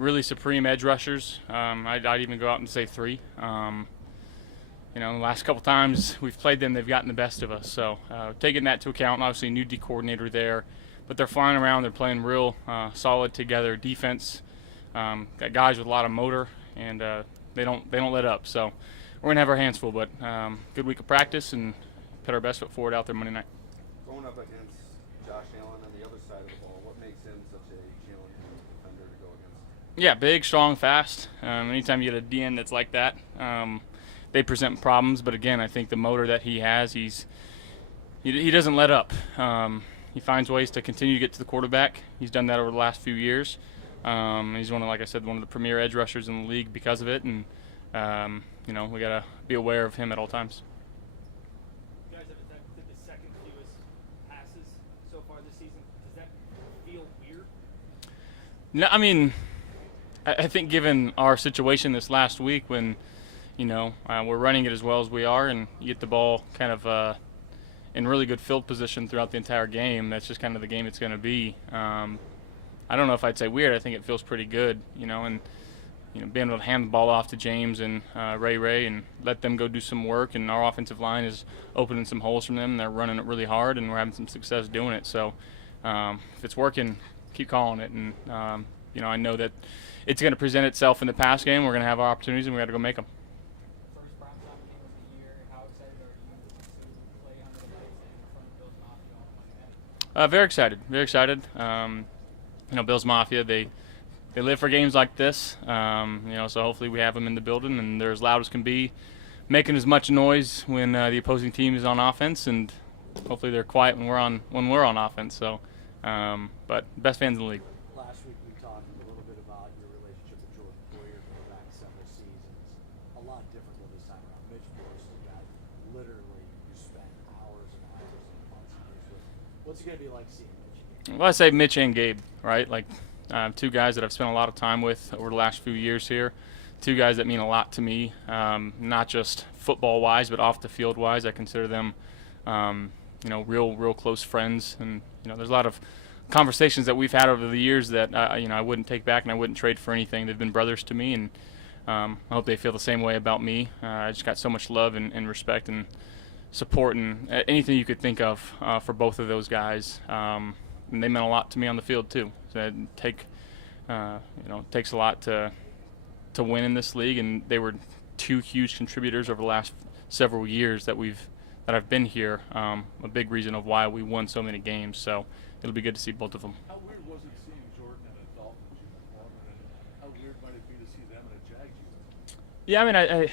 really supreme edge rushers. I'd even go out and say three. The last couple times we've played them, they've gotten the best of us. So taking that into account, obviously new D coordinator there, but they're flying around. They're playing real solid together defense. Got guys with a lot of motor, and they don't let up. So we're gonna have our hands full, but good week of practice and put our best foot forward out there Monday night. Going up against Josh Allen on the other side of the ball, what makes him such a challenging defender to go against? Yeah, big, strong, fast. Anytime you get a DN that's like that, they present problems. But again, I think the motor that he has, he doesn't let up. He finds ways to continue to get to the quarterback. He's done that over the last few years. He's like I said, one of the premier edge rushers in the league because of it. And we gotta be aware of him at all times. You guys have attempted the second fewest passes so far this season. Does that feel weird? No, I mean, I think given our situation this last week when, we're running it as well as we are and you get the ball kind of in really good field position throughout the entire game, that's just kind of the game it's going to be. I don't know if I'd say weird. I think it feels pretty good, and being able to hand the ball off to James and Ray and let them go do some work, and our offensive line is opening some holes from them. They're running it really hard, and we're having some success doing it. So if it's working, keep calling it. And, I know that it's going to present itself in the pass game. We're going to have our opportunities, and we got to go make them. First primetime game of the year. How excited are you to play under the lights and in front of Bills Mafia on Monday night? Very excited. Very excited. Bills Mafia, they live for games like this. So hopefully we have them in the building and they're as loud as can be, making as much noise when the opposing team is on offense, and hopefully they're quiet when we're on offense. So, but best fans in the league. Last week we talked a little bit about your relationship with Jordan Poyer going back several seasons. A lot different than this time around. Mitch Morse is a guy literally you spend hours and hours and months and years with. What's it going to be like seeing Mitch again? Well, I say Mitch and Gabe, right? Like two guys that I've spent a lot of time with over the last few years here. Two guys that mean a lot to me, not just football-wise, but off the field-wise. I consider them, real close friends. And there's a lot of conversations that we've had over the years that I wouldn't take back and I wouldn't trade for anything. They've been brothers to me, and I hope they feel the same way about me. I just got so much love and respect and support and anything you could think of for both of those guys. And they meant a lot to me on the field too. So it takes a lot to win in this league, and they were two huge contributors over the last several years that I've been here. A big reason of why we won so many games. So it'll be good to see both of them. How weird was it seeing Jordan in a Dolphins uniform, and how weird might it be to see them in a Jags uniform? Yeah, I mean,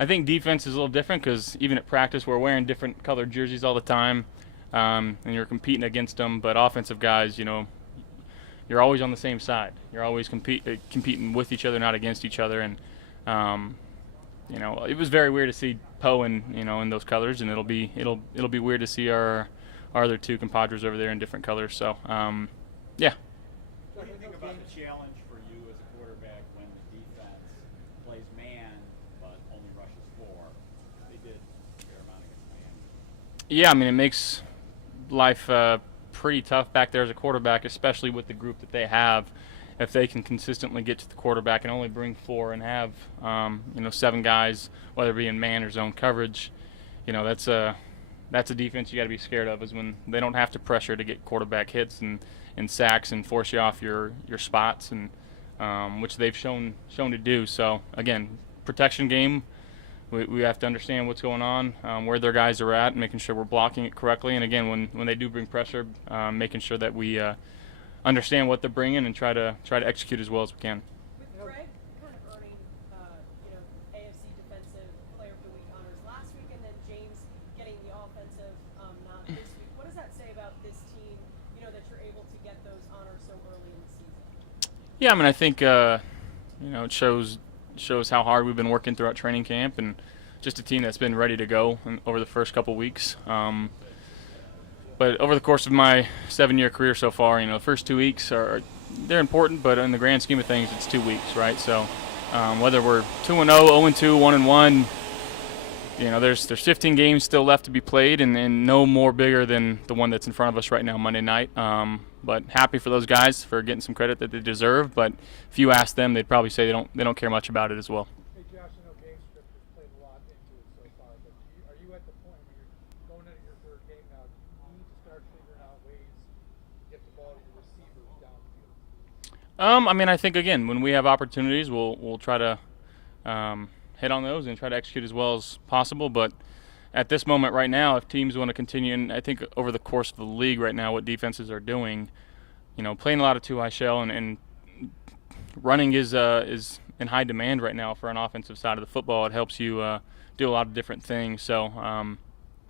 I think defense is a little different because even at practice we're wearing different colored jerseys all the time, and you're competing against them. But offensive guys, you're always on the same side. You're always competing with each other, not against each other. And it was very weird to see Poe in those colors, and it'll be weird to see our other two compadres over there in different colors. So yeah. What do you think about the challenge for you as a quarterback when the defense plays man but only rushes 4? They did a fair amount against Miami. Yeah, I mean, it makes life pretty tough back there as a quarterback, especially with the group that they have. If they can consistently get to the quarterback and only bring 4 and have 7 guys, whether it be in man or zone coverage, that's a defense you got to be scared of, is when they don't have to pressure to get quarterback hits and sacks and force you off your spots, and which they've shown to do. So again, protection game. We have to understand what's going on, where their guys are at, and making sure we're blocking it correctly. And again, when they do bring pressure, making sure that we understand what they're bringing and try to execute as well as we can. With Greg kind of earning, AFC Defensive Player of the Week honors last week, and then James getting the offensive nod this week, what does that say about this team? That you're able to get those honors so early in the season. Yeah, I mean, I think it shows how hard we've been working throughout training camp, and just a team that's been ready to go over the first couple weeks. But over the course of my 7-year career so far, the first 2 weeks they're important, but in the grand scheme of things, it's 2 weeks, right? So whether we're 2-0, 0-2, 1-1, there's 15 games still left to be played, and no more bigger than the one that's in front of us right now, Monday night. But happy for those guys for getting some credit that they deserve. But if you ask them, they'd probably say they don't care much about it as well. Hey Josh, I know game script has played a lot into it so far, but are you at the point where you're going into your third game now? You need to start figuring out ways to get the ball to your receivers downfield. I mean, I think again, when we have opportunities, we'll try to hit on those and try to execute as well as possible. But at this moment right now, if teams want to continue, and I think over the course of the league right now, what defenses are doing, playing a lot of two-high shell and running is in high demand right now for an offensive side of the football. It helps you do a lot of different things. So,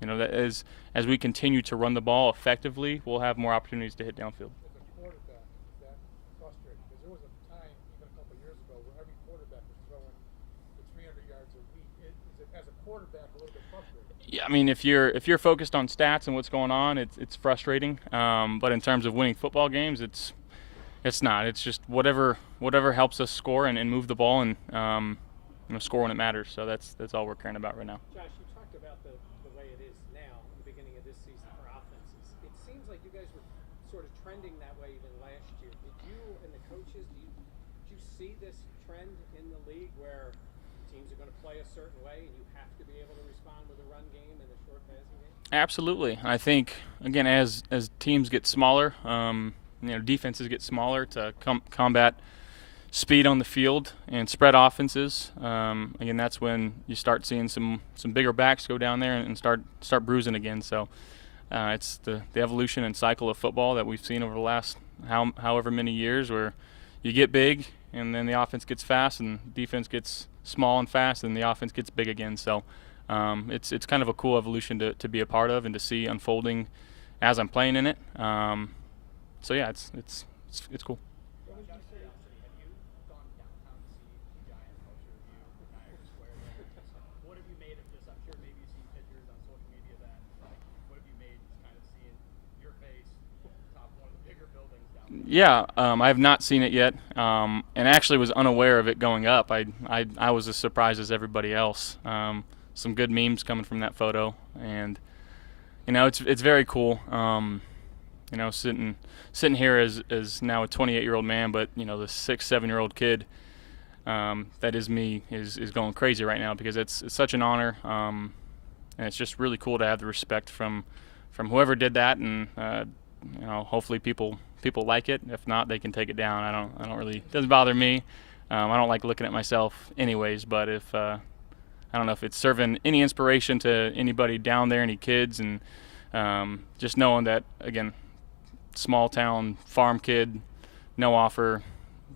that as we continue to run the ball effectively, we'll have more opportunities to hit downfield. As a quarterback, is that frustrating? Because there was a time, even a couple years ago, where every quarterback was throwing for 300 yards a week. Is it, as a quarterback, a little bit frustrating? Yeah, I mean, if you're focused on stats and what's going on, it's frustrating. But in terms of winning football games, it's not. It's just whatever helps us score and move the ball and score when it matters. So that's all we're caring about right now. Josh, you talked about the way it is now, the beginning of this season for offenses. It seems like you guys were sort of trending that way even last year. Did you and the coaches, did you see this trend in the league where teams are going to play a certain way and you have to be able to respond with a run game and a short passing game? Absolutely. I think, again, as teams get smaller, defenses get smaller to combat speed on the field and spread offenses. Again, that's when you start seeing some bigger backs go down there and start bruising again. So it's the evolution and cycle of football that we've seen over the last however many years, where you get big and then the offense gets fast and defense gets small and fast and the offense gets big again. So it's kind of a cool evolution to be a part of and to see unfolding as I'm playing in it. So yeah, it's cool. What would you say? Have you gone downtown to see Giant Culture Review, Niagara Square there? What have you made of this? I'm sure maybe you've seen pictures on social media that, what have you made kind of seeing your face top one of the bigger buildings down there? Yeah, I have not seen it yet, and actually was unaware of it going up. I was as surprised as everybody else. Some good memes coming from that photo, and it's very cool. Sitting here as now a 28-year-old man, but the 6-7-year-old kid that is me is going crazy right now because it's such an honor, and it's just really cool to have the respect from whoever did that, and hopefully people like it. If not, they can take it down. I don't really, it doesn't bother me. I don't like looking at myself anyways, but if I don't know if it's serving any inspiration to anybody down there, any kids, and just knowing that, again, small town farm kid, no offer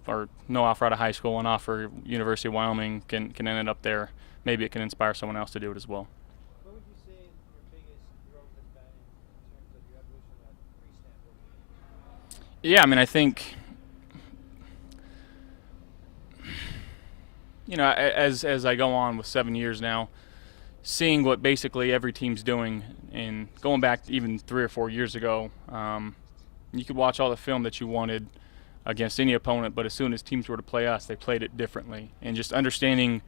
out of high school, and offer University of Wyoming can end up there. Maybe it can inspire someone else to do it as well. What would you say your biggest growth has been in terms of your evolution of that freestyle? Yeah, I mean, I think as I go on with 7 years now, seeing what basically every team's doing, and going back even 3 or 4 years ago, you could watch all the film that you wanted against any opponent, but as soon as teams were to play us, they played it differently. And just understanding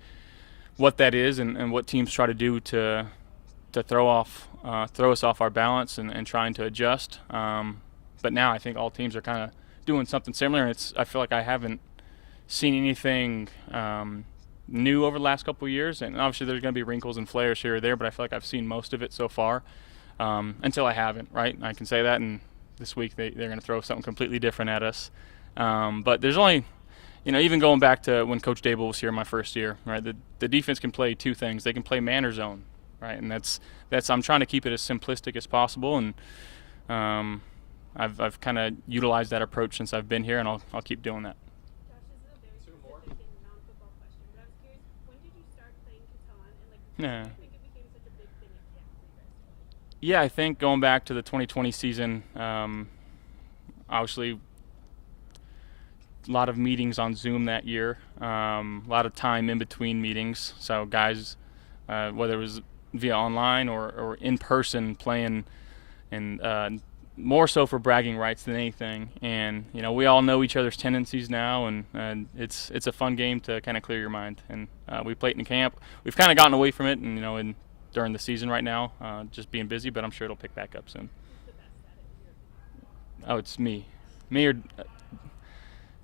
what that is and what teams try to do to throw us off our balance and trying to adjust. But now I think all teams are kind of doing something similar, and I feel like I haven't seen anything new over the last couple of years. And obviously there's going to be wrinkles and flares here or there, but I feel like I've seen most of it so far, until I haven't, right? I can say that, and this week they're going to throw something completely different at us. But there's only, even going back to when Coach Dable was here my first year, right? The defense can play two things. They can play man or zone, right? And that's I'm trying to keep it as simplistic as possible, and I've kind of utilized that approach since I've been here, and I'll keep doing that. Josh, this is a very specific and non-football question, but I was curious, when did you start playing Catan, and Yeah. why do you think it became such a big thing at camp for you guys? Yeah, I think going back to the 2020 season, obviously a lot of meetings on Zoom that year, a lot of time in between meetings. So guys, whether it was via online or in person, playing, and more so for bragging rights than anything. And we all know each other's tendencies now, and it's a fun game to kind of clear your mind. And we played in camp. We've kind of gotten away from it, and during the season right now, just being busy. But I'm sure it'll pick back up soon. Oh, it's me or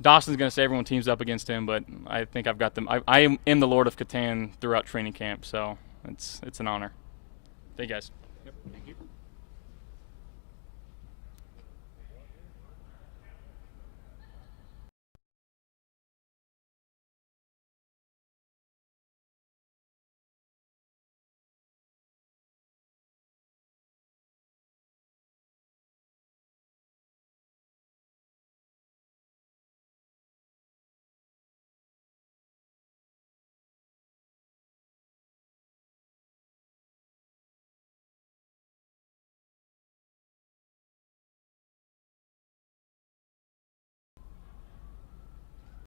Dawson's going to say everyone teams up against him, but I think I've got them. I am the Lord of Catan throughout training camp, so it's an honor. Thank you guys.